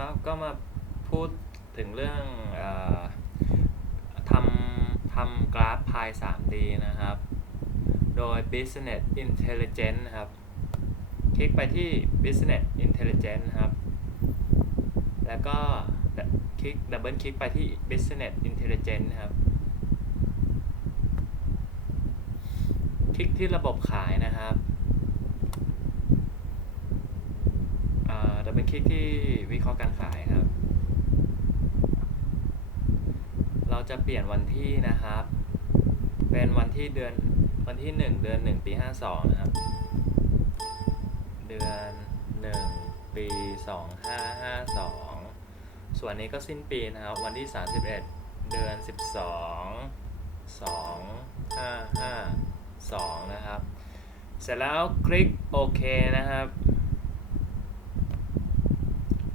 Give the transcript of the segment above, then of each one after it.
ครับก็มาพูดถึงเรื่องออทำทำกราฟพาย 3D นะครับ โดย Business Intelligence นะครับ คลิกไปที่ Business Intelligence นะครับ แล้วก็คลิกดับเบิลคลิกไปที่ Business Intelligence นะครับ คลิกที่ระบบขายนะครับอ่าดับเบิล คลิกที่วิเคราะห์การขายครับ เราจะเปลี่ยนวันที่นะครับ เป็นวันที่เดือนวันที่ 1 เดือน 1 ปี 52 นะครับ เดือน 1 ปี 2552 ส่วนนี้ก็สิ้นปีนะครับ วันที่ 31 เดือน 12 2552 นะครับ เสร็จแล้วคลิกโอเคนะครับ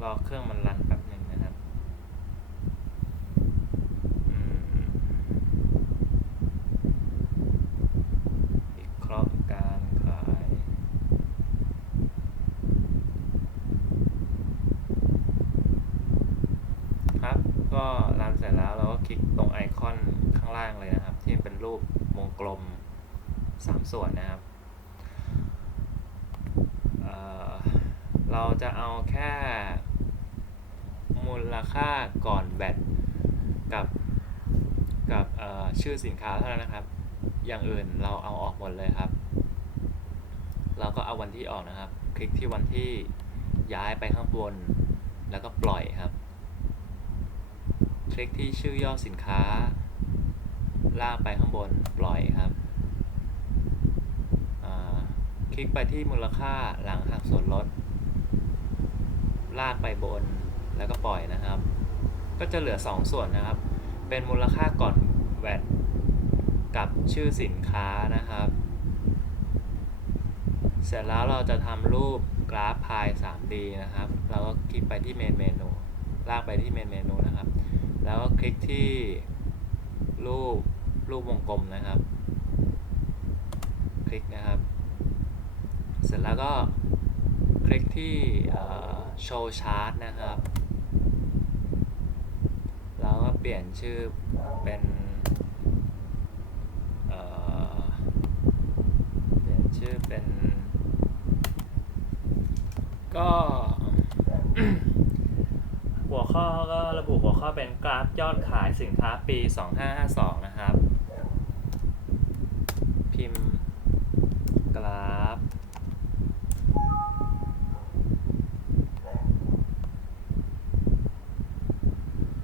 อเครื่องมันรันแป๊บหนึ่งนะครับอืมวิเคราะห์การขาย ครับ ก็รันเสร็จแล้วเราก็คลิกตรงไอคอนข้างล่างเลยนะครับ ที่เป็นรูปวงกลม 3 ส่วนนะครับเราจะเอาแค่ มูลค่าก่อนแบตกับกับชื่อสินค้าเท่านั้นนะครับ อย่างอื่นเราเอาออกหมดเลยครับ เราก็เอาวันที่ออกนะครับ คลิกที่วันที่ย้ายไปข้างบน แล้วก็ปล่อยครับ คลิกที่ชื่อย่อสินค้า ลากไปข้างบนปล่อยครับ คลิกไปที่มูลค่าหลังหักส่วนลด ลากไปบน แล้วก็ปล่อยนะครับ ก็จะเหลือ 2 ส่วนนะครับ เป็นมูลค่าก่อนแวดกับชื่อสินค้านะครับ เสร็จแล้วเราจะทำรูปกราฟพาย 3D นะครับ เราก็คลิกไปที่เมนเมนู ลากไปที่เมนเมนูนะครับ แล้วก็คลิกที่รูปรูปวงกลมนะครับ คลิกนะครับ เสร็จแล้วก็คลิกที่โชว์ชาร์ตนะครับ ปลี่ยนชื่อเป็นเอ่อเปลี่ยนชื่อเป็น ก็ หัวข้อก็ระบุหัวข้อเป็นกราฟยอดขายสินค้าปี 2552 นะครับ พิมพ์กราฟ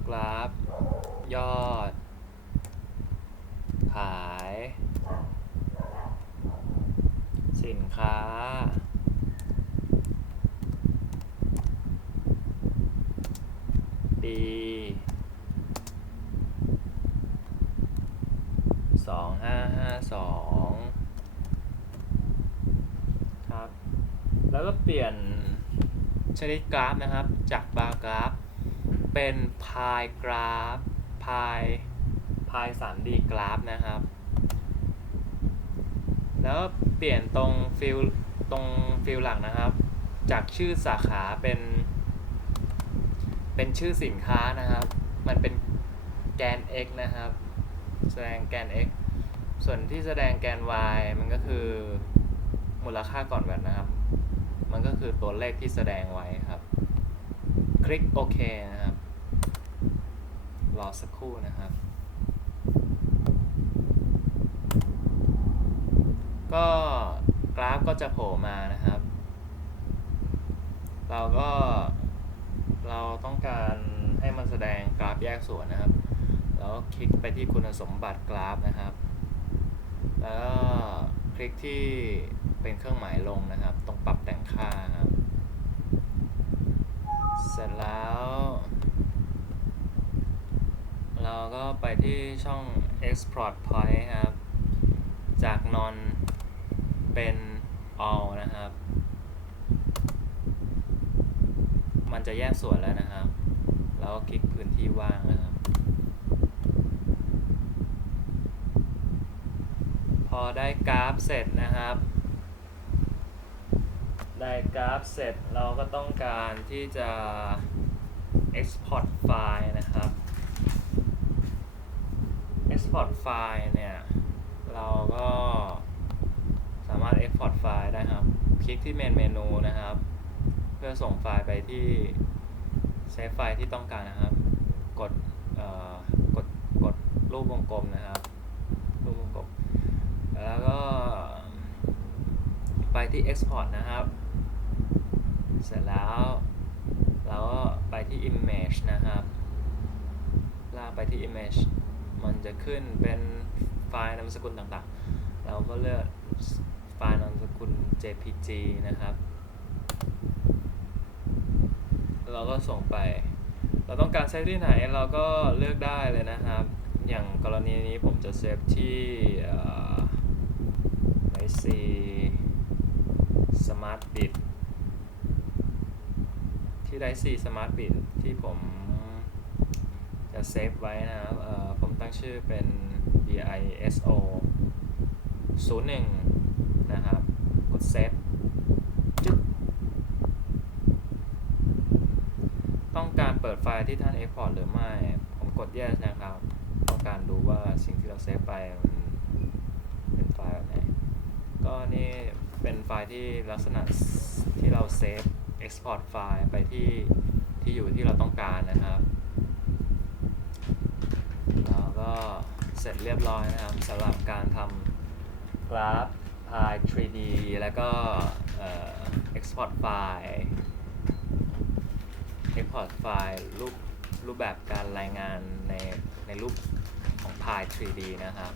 กราฟ ยอด ขาย สินค้า ปีสองห้าห้าสองครับ แล้วก็เปลี่ยนชนิดกราฟนะครับ จากบาร์กราฟ เป็นพายกราฟ พายพาย 3D กราฟนะครับ แล้วเปลี่ยนตรงฟิลตรงฟิลหลักนะครับ จากชื่อสาขาเป็น เป็นชื่อสินค้านะครับ มันเป็นแกน x นะครับ แสดงแกน x ส่วนที่แสดงแกน y มันก็คือมูลค่าก่อนแวดนะครับ มันก็คือตัวเลขที่แสดงไว้ครับ คลิกโอเคนะครับ รอสักครู่นะครับ ก็กราฟก็จะโผล่มานะครับ เราก็เราต้องการให้มันแสดงกราฟแยกส่วนนะครับ แล้วคลิกไปที่คุณสมบัติกราฟนะครับ แล้วคลิกที่เป็นเครื่องหมายลงนะครับ ตรงปรับแต่งค่าครับ เสร็จแล้ว เราก็ไปที่ช่อง export point ครับ จาก non เป็น all นะครับ มันจะแยกส่วนแล้วนะครับ แล้วก็คลิกพื้นที่ว่างนะครับ พอได้กราฟเสร็จนะครับได้กราฟเสร็จเราก็ต้องการที่จะ export ไฟล์นะครับ export ไฟล์เนี่ย เราก็สามารถ export ไฟล์ได้ครับ คลิกที่เมนเมนูนะครับ เพื่อส่งไฟล์ไปที่เซฟไฟล์ที่ต้องการนะครับ กดเอ่อกดกดรูปวงกลมนะครับ รูปวงกลม แล้วก็ ไปที่ export นะครับ เสร็จแล้วเราก็ไปที่ image นะครับ ลากไปที่ image มันจะขึ้นเป็นไฟล์นามสกุลต่างๆ เราก็เลือกไฟล์นามสกุล jpg นะครับ เราก็ส่งไป เราต้องการเซฟที่ไหนเราก็เลือกได้เลยนะครับ อย่างกรณีนี้ผมจะเซฟที่ไอซีสมาร์ทบิตที่ไดซีสมาร์ทบิตที่ผมจะเซฟไว้นะครับผม ชื่อเป็น biso 01 นะครับ กดเซฟจึ๊กต้องการเปิดไฟล์ที่ท่าน Export หรือไม่ ผมกด yes นะครับ ต้องการดูว่าสิ่งที่เราเซฟไปมันเป็นไฟล์แบบไหน ก็นี่เป็นไฟล์ที่ลักษณะที่เราเซฟ Export ไฟล์ไปที่ที่อยู่ที่เราต้องการนะครับ แล้วก็เสร็จเรียบร้อยนะครับสำหรับการทำกราฟพาย 3D แล้วก็เอ่อ Export ไฟล์ Export ไฟล์รูปรูปแบบการรายงานในในรูปของ Py 3D นะครับ